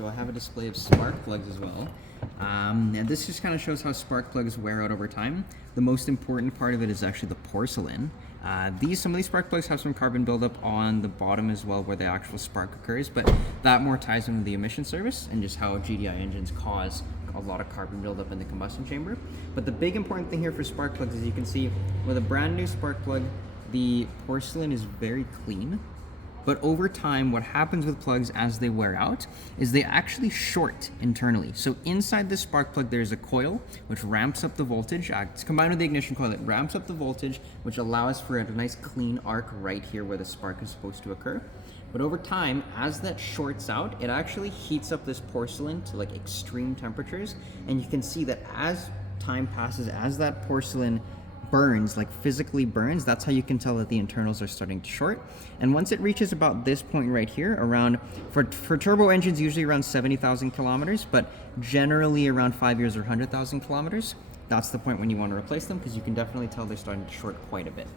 So I have a display of spark plugs as well. And this just kind of shows how spark plugs wear out over time. The most important part of it is actually the porcelain. Some of these spark plugs have some carbon buildup on the bottom as well where the actual spark occurs, but that more ties into the emission service and just how GDI engines cause a lot of carbon buildup in the combustion chamber. But the big important thing here for spark plugs is you can see with a brand new spark plug, the porcelain is very clean. But over time, what happens with plugs as they wear out is they actually short internally. So inside this spark plug, there's a coil which ramps up the voltage. It's combined with the ignition coil, it ramps up the voltage, which allows for a nice clean arc right here where the spark is supposed to occur. But over time, as that shorts out, it actually heats up this porcelain to like extreme temperatures. And you can see that as time passes, as that porcelain burns, like physically burns, that's how you can tell that the internals are starting to short. And once it reaches about this point right here, around, for turbo engines, usually around 70,000 kilometers, but generally around 5 years or 100,000 kilometers, that's the point when you want to replace them, because you can definitely tell they're starting to short quite a bit.